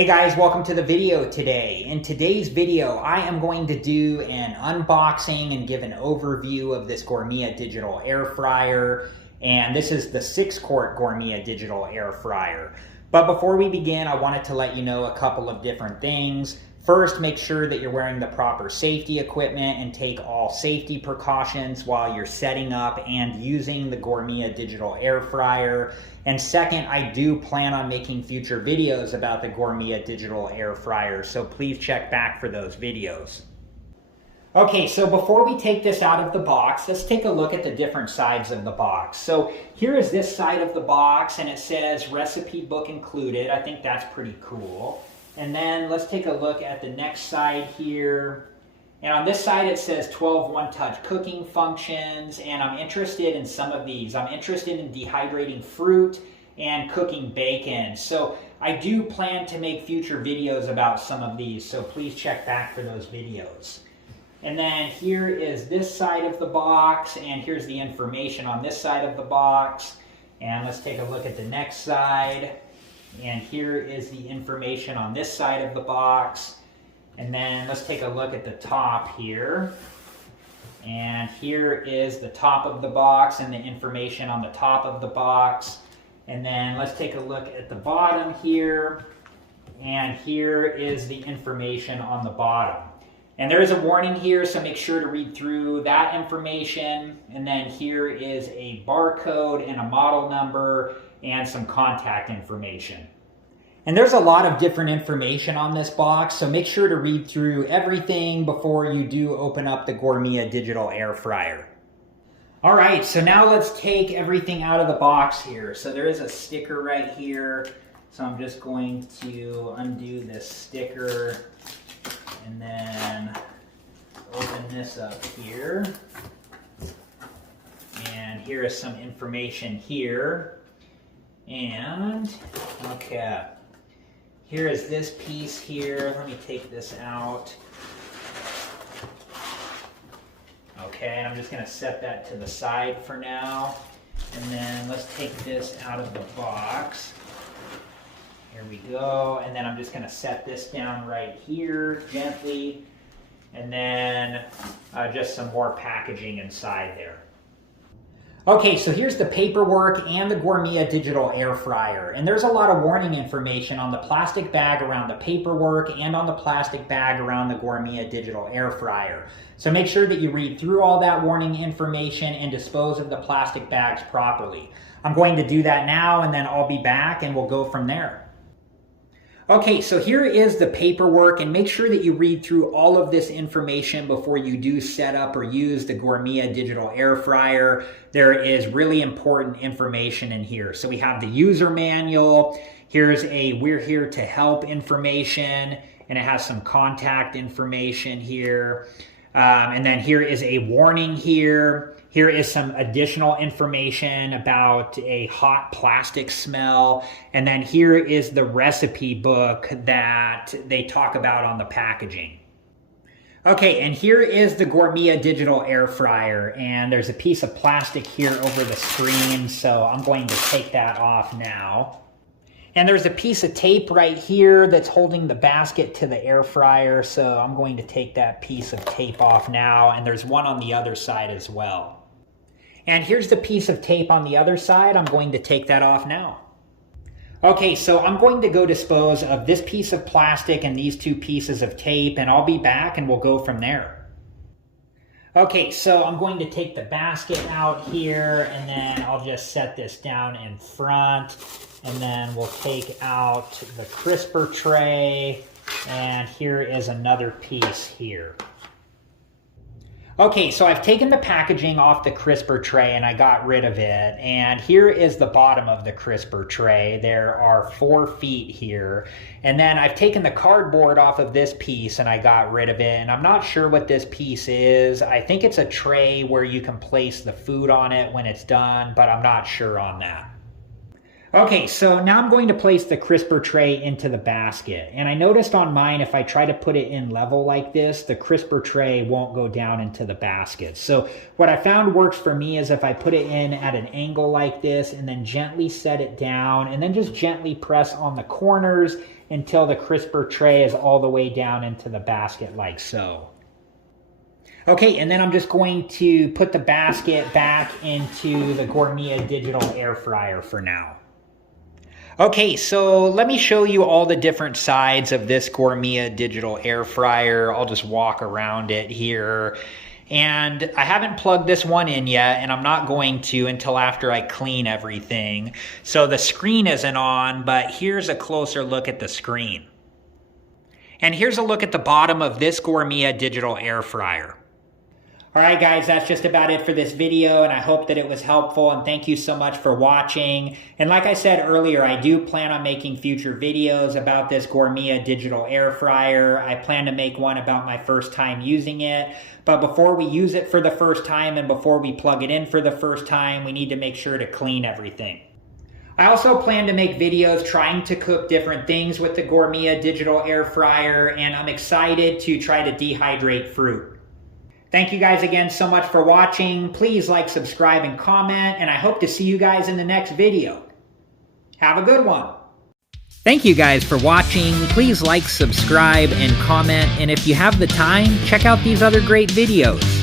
Hey guys, welcome to the video today. In today's video, I am going to do an unboxing and give an overview of this Gourmia digital air fryer. And this is the 6-quart Gourmia digital air fryer. But before we begin, I wanted to let you know a couple of different things. First, make sure that you're wearing the proper safety equipment and take all safety precautions while you're setting up and using the Gourmia digital air fryer. And second, I do plan on making future videos about the Gourmia digital air fryer, so please check back for those videos. Okay, so before we take this out of the box, let's take a look at the different sides of the box. So here is this side of the box, and it says recipe book included. I think that's pretty cool. And then let's take a look at the next side here. And on this side it says 12 one-touch cooking functions, and I'm interested in some of these. I'm interested in dehydrating fruit and cooking bacon. So I do plan to make future videos about some of these, so please check back for those videos. And then here is this side of the box, and here's the information on this side of the box. And let's take a look at the next side. And here is the information on this side of the box. And then let's take a look at the top here. And here is the top of the box and the information on the top of the box. And then let's take a look at the bottom here. And here is the information on the bottom. And there is a warning here, so make sure to read through that information. And then here is a barcode and a model number and some contact information. And there's a lot of different information on this box, so make sure to read through everything before you do open up the Gourmia digital air fryer. All right, so now let's take everything out of the box here. So there is a sticker right here, so I'm just going to undo this sticker and then open this up here. And here is some information here. And, okay, here is this piece here. Let me take this out. Okay, and I'm just going to set that to the side for now. And then let's take this out of the box. Here we go. And then I'm just going to set this down right here gently. And then just some more packaging inside there. Okay, so here's the paperwork and the Gourmia digital air fryer. And there's a lot of warning information on the plastic bag around the paperwork and on the plastic bag around the Gourmia digital air fryer. So make sure that you read through all that warning information and dispose of the plastic bags properly. I'm going to do that now, and then I'll be back and we'll go from there. Okay, so here is the paperwork, and make sure that you read through all of this information before you do set up or use the Gourmia digital air fryer. There is really important information in here. So we have the user manual, here's a we're here to help information, and it has some contact information here. And then here is a warning here. Here is some additional information about a hot plastic smell. And then here is the recipe book that they talk about on the packaging. Okay, and here is the Gourmia digital air fryer. And there's a piece of plastic here over the screen, so I'm going to take that off now. And there's a piece of tape right here that's holding the basket to the air fryer, so I'm going to take that piece of tape off now, and there's one on the other side as well. And here's the piece of tape on the other side. I'm going to take that off now. Okay, so I'm going to go dispose of this piece of plastic and these two pieces of tape, and I'll be back and we'll go from there. Okay, so I'm going to take the basket out here, and then I'll just set this down in front. And then we'll take out the crisper tray, and here is another piece here. Okay, so I've taken the packaging off the crisper tray and I got rid of it. And here is the bottom of the crisper tray. There are 4 feet here. And then I've taken the cardboard off of this piece and I got rid of it. And I'm not sure what this piece is. I think it's a tray where you can place the food on it when it's done, but I'm not sure on that. Okay, so now I'm going to place the crisper tray into the basket. And I noticed on mine, if I try to put it in level like this, the crisper tray won't go down into the basket. So what I found works for me is if I put it in at an angle like this and then gently set it down and then just gently press on the corners until the crisper tray is all the way down into the basket like so. Okay, and then I'm just going to put the basket back into the Gourmia digital air fryer for now. Okay, so let me show you all the different sides of this Gourmia digital air fryer. I'll just walk around it here. And I haven't plugged this one in yet, and I'm not going to until after I clean everything. So the screen isn't on, but here's a closer look at the screen. And here's a look at the bottom of this Gourmia digital air fryer. All right, guys, that's just about it for this video, and I hope that it was helpful, and thank you so much for watching. And like I said earlier, I do plan on making future videos about this Gourmia digital air fryer. I plan to make one about my first time using it, but before we use it for the first time and before we plug it in for the first time, we need to make sure to clean everything. I also plan to make videos trying to cook different things with the Gourmia digital air fryer, and I'm excited to try to dehydrate fruit. Thank you guys again so much for watching. Please like, subscribe, and comment, and I hope to see you guys in the next video. Have a good one. Thank you guys for watching. Please like, subscribe, and comment, and if you have the time, check out these other great videos.